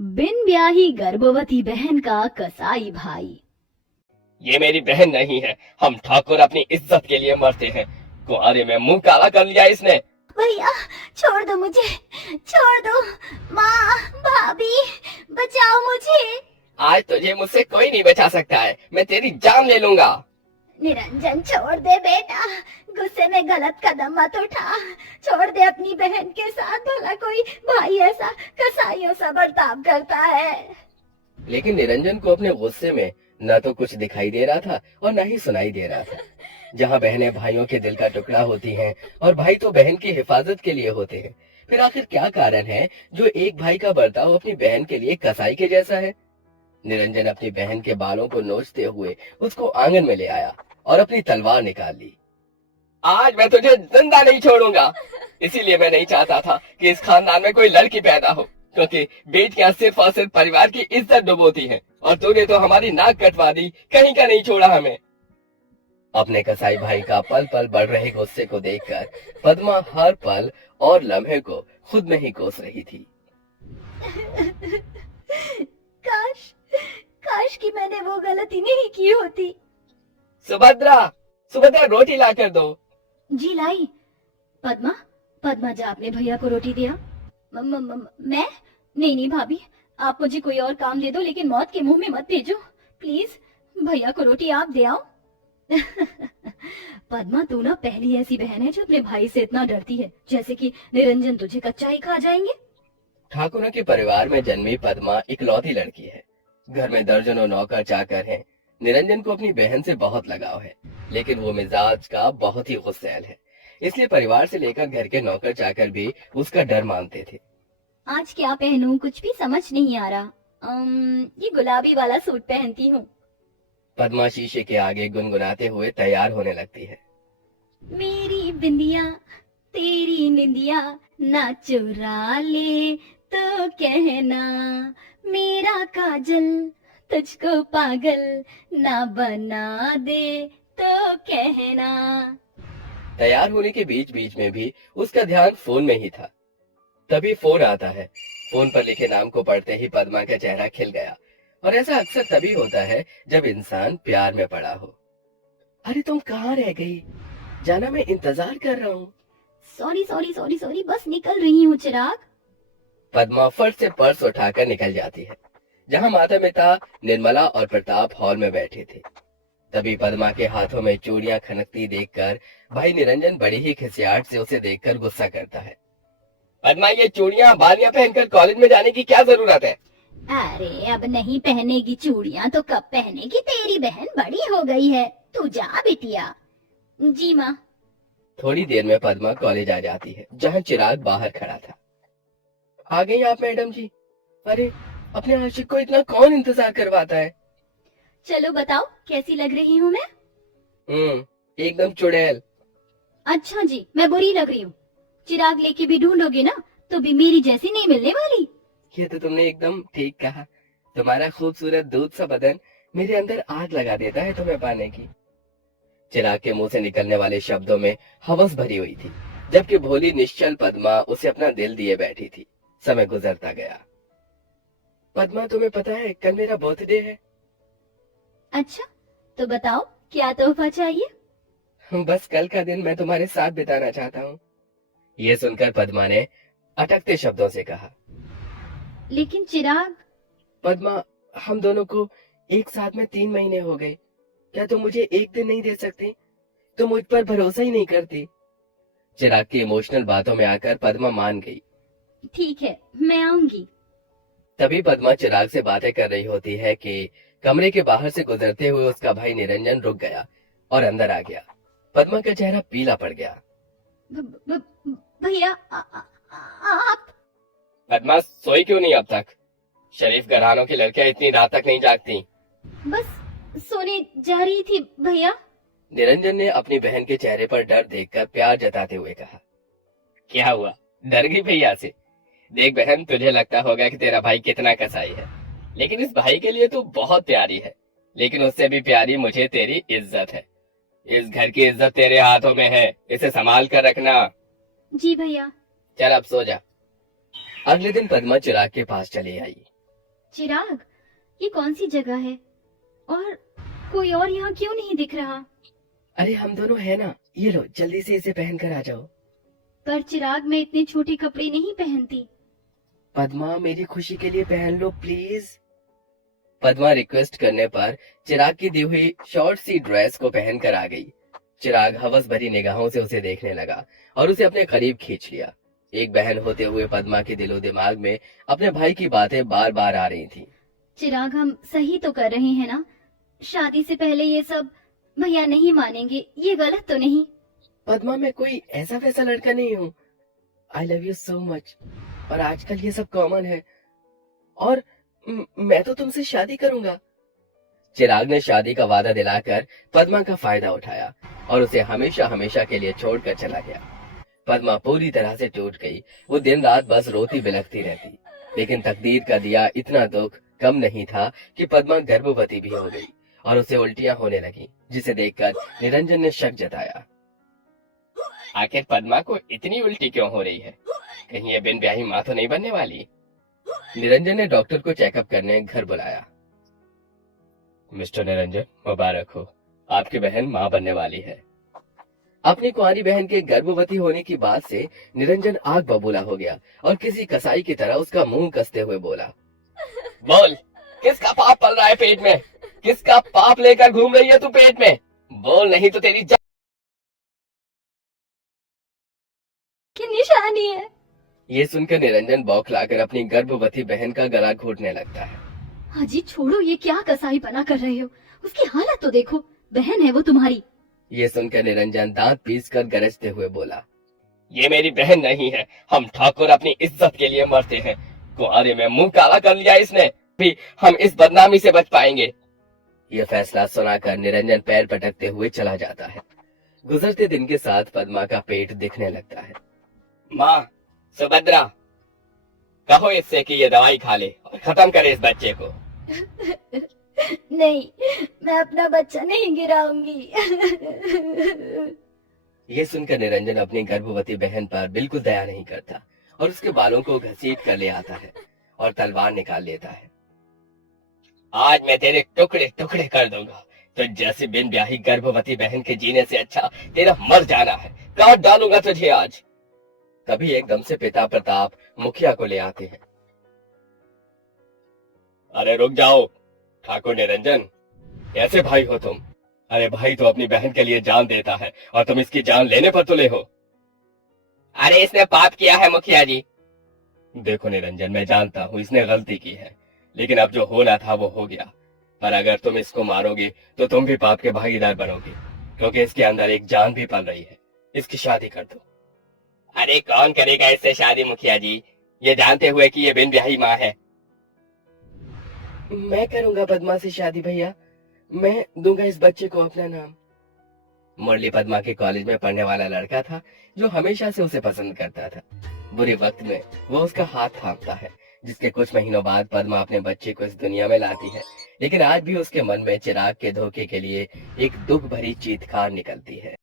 बिन ब्याही गर्भवती बहन का कसाई भाई। ये मेरी बहन नहीं है। हम ठाकुर अपनी इज्जत के लिए मरते हैं। कुंवारे में मुंह काला कर लिया इसने। भैया छोड़ दो मुझे, छोड़ दो। माँ, भाभी, बचाओ मुझे। आज तुझे मुझसे कोई नहीं बचा सकता है। मैं तेरी जान ले लूंगा। निरंजन छोड़ दे बेटा, गुस्से में गलत कदम मत उठा। छोड़ दे अपनी बहन के साथ, भला कोई भाई ऐसा कसाईयों सा बर्ताव करता है। लेकिन निरंजन को अपने गुस्से में न तो कुछ दिखाई दे रहा था और न ही सुनाई दे रहा था। जहाँ बहनें भाइयों के दिल का टुकड़ा होती हैं और भाई तो बहन की हिफाजत के लिए होते हैं, फिर आखिर क्या कारण है जो एक भाई का बर्ताव अपनी बहन के लिए कसाई के जैसा है। निरंजन अपनी बहन के बालों को नोचते हुए उसको आंगन में ले आया और अपनी तलवार निकाल ली। आज मैं तुझे जिंदा नहीं छोड़ूंगा। इसीलिए मैं नहीं चाहता था कि इस खानदान में कोई लड़की पैदा हो, क्योंकि बेटियां सिर्फ और सिर्फ परिवार की इज्जत डुबोती हैं, और तूने तो हमारी नाक कटवा दी, कहीं का नहीं छोड़ा हमें। अपने कसाई भाई का पल पल बढ़ रहे गुस्से को देखकर पद्मा हर पल और लम्हे को खुद में ही कोस रही थी। काश काश कि मैंने वो गलती नहीं की होती। सुभद्रा, सुभद्रा रोटी ला कर दो। जी लाई। पद्मा, पद्मा जा अपने भैया को रोटी दिया। मैं नहीं भाभी, आप मुझे कोई और काम दे दो, लेकिन मौत के मुंह में मत भेजो प्लीज। भैया को रोटी आप दे आओ। पद्मा, तू ना पहली ऐसी बहन है जो अपने भाई से इतना डरती है, जैसे कि निरंजन तुझे कच्चा ही खा जाएंगे। ठाकुरों के परिवार में जन्मी पद्मा इकलौती लड़की है। घर में दर्जनों नौकर चाकर हैं। निरंजन को अपनी बहन से बहुत लगाव है, लेकिन वो मिजाज का बहुत ही गुस्सैल है। इसलिए परिवार से लेकर घर के नौकर चाकर भी उसका डर मानते थे। आज क्या पहनूं कुछ भी समझ नहीं आ रहा। ये गुलाबी वाला सूट पहनती हूँ। पद्मा शीशे के आगे गुनगुनाते हुए तैयार होने लगती है। मेरी बिंदिया तेरी निंदिया ना चुरा ले तो कहना, मेरा काजल तुझको पागल ना बना दे तो कहना। तैयार होने के बीच बीच में भी उसका ध्यान फोन में ही था। तभी फोन आता है। फोन पर लिखे नाम को पढ़ते ही पद्मा का चेहरा खिल गया, और ऐसा अक्सर तभी होता है जब इंसान प्यार में पड़ा हो। अरे तुम कहाँ रह गई? जाना, मैं इंतजार कर रहा हूँ। सॉरी सॉरी सॉरी सॉरी, बस निकल रही हूँ चिराग। पद्मा फट से पर्स उठाकर निकल जाती है। जहाँ माता पिता निर्मला और प्रताप हॉल में बैठे थे, तभी पद्मा के हाथों में चूड़ियां खनकती देखकर भाई निरंजन बड़ी ही खिसियाट से उसे देखकर गुस्सा करता है। पद्मा, ये चूड़ियां बालियां पहनकर कॉलेज में जाने की क्या जरूरत है? अरे अब नहीं पहनेगी चूड़ियां तो कब पहनेगी? तेरी बहन बड़ी हो गई है, तू जा बिटिया। जी माँ। थोड़ी देर में पद्मा कॉलेज आ जाती है, जहाँ चिराग बाहर खड़ा था। आ गई आप मैडम जी? अरे अपने आशिक को इतना कौन इंतजार करवाता है? चलो बताओ कैसी लग रही हूँ मैं? एकदम चुड़ैल। अच्छा जी, मैं बुरी लग रही हूँ? चिराग लेके भी ढूंढोगे ना तो भी मेरी जैसी नहीं मिलने वाली। ये तो तुमने एकदम ठीक कहा। तुम्हारा खूबसूरत दूध सा बदन मेरे अंदर आग लगा देता है तुम्हें पाने की। चिराग के मुंह से निकलने वाले शब्दों में हवस भरी हुई थी, जबकि भोली निश्चल पद्मा उसे अपना दिल दिए बैठी थी। समय गुजरता गया। पद्मा, तुम्हें पता है कल मेरा बर्थडे है? अच्छा, तो बताओ क्या तोहफा चाहिए? बस कल का दिन मैं तुम्हारे साथ बिताना चाहता हूँ। ये सुनकर पद्मा ने अटकते शब्दों से कहा। लेकिन चिराग। पद्मा, हम दोनों को एक साथ में 3 महीने हो गए। क्या तुम मुझे एक दिन नहीं दे सकती? तुम मुझ पर भरोसा ही नहीं करती। चिराग की इमोशनल बातों में आकर पद्मा मान गई। ठीक है, मैं आऊंगी। तभी पद्मा चिराग से बातें कर रही होती है कि कमरे के बाहर से गुजरते हुए उसका भाई निरंजन रुक गया और अंदर आ गया। पद्मा का चेहरा पीला पड़ गया। भैया आप। पद्मा, सोई क्यों नहीं अब तक? शरीफ घरानों की लड़कियां इतनी रात तक नहीं जागती। बस सोने जा रही थी भैया। निरंजन ने अपनी बहन के चेहरे पर डर देखकर प्यार जताते हुए कहा। क्या हुआ, डर गई भैया से? देख बहन, तुझे लगता होगा कि तेरा भाई कितना कसाई है, लेकिन इस भाई के लिए तू बहुत प्यारी है। लेकिन उससे भी प्यारी मुझे तेरी इज्जत है। इस घर की इज्जत तेरे हाथों में है, इसे संभाल कर रखना। जी भैया। चल अब सो जा। अगले दिन पद्मा चिराग के पास चली आई। चिराग, ये कौन सी जगह है और कोई और यहाँ क्यों नहीं दिख रहा? अरे हम दोनों है ना, ये लो जल्दी से इसे पहन कर आ जाओ। पर चिराग, मैं इतने छोटे कपड़े नहीं पहनती। पद्मा मेरी खुशी के लिए पहन लो प्लीज। पद्मा रिक्वेस्ट करने पर चिराग की दी हुई शॉर्ट सी ड्रेस को पहनकर आ गई। चिराग हवस भरी निगाहों से उसे देखने लगा और उसे अपने करीब खींच लिया। एक बहन होते हुए पद्मा के दिलो दिमाग में अपने भाई की बातें बार बार आ रही थी। चिराग, हम सही तो कर रहे हैं ना? शादी से पहले ये सब भैया नहीं मानेंगे, ये गलत तो नहीं? पद्मा मैं कोई ऐसा वैसा लड़का नहीं हूँ। I love you so much. और आजकल ये सब कॉमन है और मैं तो तुमसे शादी करूंगा। चिराग ने शादी का वादा दिलाकर पद्मा का फायदा उठाया और उसे हमेशा हमेशा के लिए छोड़कर चला गया। पद्मा पूरी तरह से टूट गई। वो दिन रात बस रोती बिलखती रहती, लेकिन तकदीर का दिया इतना दुख कम नहीं था कि पद्मा गर्भवती भी हो गई और उसे उल्टियां होने लगी, जिसे देखकर निरंजन ने शक जताया। आखिर पद्मा को इतनी उल्टी क्यों हो रही है? कहीं ये बिन ब्याही माँ तो नहीं बनने वाली? निरंजन ने डॉक्टर को चेकअप करने घर बुलाया। मिस्टर निरंजन, मुबारक हो, आपकी बहन माँ बनने वाली है। अपनी कुंवारी बहन के गर्भवती होने की बात से निरंजन आग बबूला हो गया और किसी कसाई की तरह उसका मुंह कसते हुए बोला, बोल, किसका पाप पल रहा है पेट में? किसका पाप लेकर घूम रही है तू पेट में? बोल, नहीं तो तेरी की निशानी है। ये सुनकर निरंजन बौखलाकर अपनी गर्भवती बहन का गला घोटने लगता है। हाजी छोड़ो, ये क्या कसाई बना कर रहे हो? उसकी हालत तो देखो, बहन है वो तुम्हारी। ये सुनकर निरंजन दांत पीसकर गरजते हुए बोला, ये मेरी बहन नहीं है। हम ठाकुर अपनी इज्जत के लिए मरते हैं। कुंवारे में मुंह काला कर लिया इसने, भी हम इस बदनामी से बच पाएंगे। यह फैसला सुनाकर निरंजन पैर पटकते हुए चला जाता है। गुजरते दिन के साथ पद्मा का पेट दिखने लगता है। माँ सुभद्रा, कहो इससे कि ये दवाई खा ले और खत्म करे इस बच्चे को। नहीं, मैं अपना बच्चा नहीं गिराऊंगी। ये सुनकर निरंजन अपनी गर्भवती बहन पर बिल्कुल दया नहीं करता और उसके बालों को घसीट कर ले आता है और तलवार निकाल लेता है। आज मैं तेरे टुकड़े टुकड़े कर दूंगा। तो जैसे बिन ब्याही गर्भवती बहन के जीने से अच्छा तेरा मर जाना है। काट डालूंगा तुझे आज। तभी एकदम से पिता प्रताप मुखिया को ले आते हैं। अरे रुक जाओ ठाकुर निरंजन, कैसे भाई हो तुम? अरे भाई तो अपनी बहन के लिए जान देता है और तुम इसकी जान लेने पर तुले हो। अरे इसने पाप किया है मुखिया जी। देखो निरंजन, मैं जानता हूँ इसने गलती की है, लेकिन अब जो होना था वो हो गया। पर अगर तुम इसको मारोगे तो तुम भी पाप के भागीदार बनोगे, क्योंकि इसके अंदर एक जान भी पल रही है। इसकी शादी कर दो। अरे कौन करेगा इससे शादी मुखिया जी, ये जानते हुए कि ये बिन ब्याही माँ है। मैं करूंगा पद्मा से शादी भैया, मैं दूंगा इस बच्चे को अपना नाम। मुरली पद्मा के कॉलेज में पढ़ने वाला लड़का था जो हमेशा से उसे पसंद करता था। बुरे वक्त में वो उसका हाथ थामता है, जिसके कुछ महीनों बाद पद्मा अपने बच्चे को इस दुनिया में लाती है। लेकिन आज भी उसके मन में चिराग के धोखे के लिए एक दुख भरी चीत्कार निकलती है।